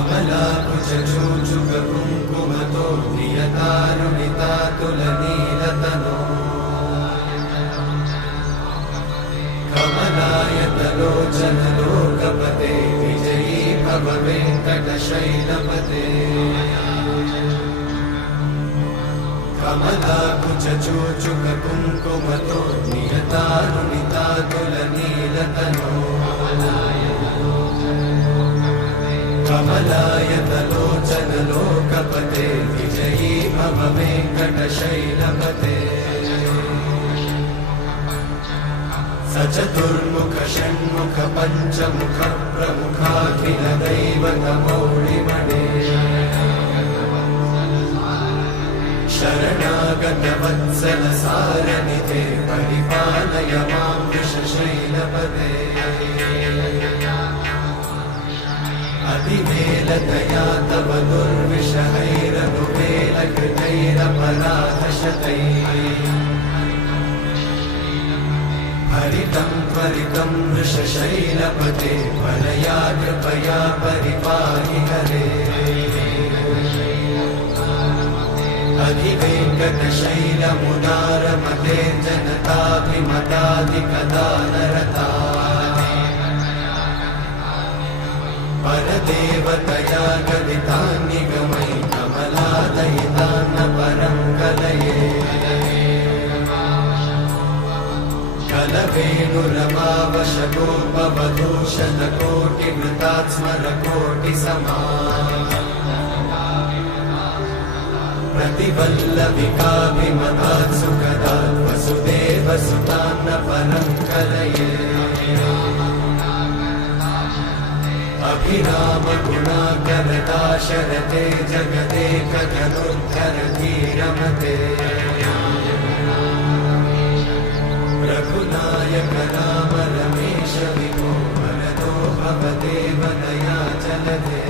कमलाकुचूचुककुङ्कुमतो नियतारुणितातुलनीलतनो कमलायतलोचनलोकपते विजयी भव वेङ्कटशैलपते कमलाकुचूचुककुङ्कुमतो नियतारुणितातुलनीलतनो कमलायतलोचनलोकपते विजयी भव वेङ्कटशैलपते सचतुर्मुख षण्मुख पञ्चमुख प्रमुखाखिल दैवतमौलिमणे शरणागत वत्सल सारनिधे परिपालय मां वृषशैलपते अतिवेलतया तव दुर्विषहैरनुवेलकृतैरपराधशतैः हरितं त्वरितं वृषशैलपते परया कृपया परिपाहि हरे अधिवेङ्कटशैलमुदारमते जनताभिमताधिकदानरता परदेवतया गदितान्निगमयि कमलादयितान्न परं कलये कलवेणुरमावशतोपवधूषतकोटिवृतात् स्मरकोटिसमा प्रतिवल्लविकाभिमतात् सुखदात् वसुदेवसुतान्न परं कलये अभिरामगुणाकरदाशरथे जगदेकजनुद्धरधीरमते रघुनायक राम रमेश विभो वरदो भवदेव दयाचलते।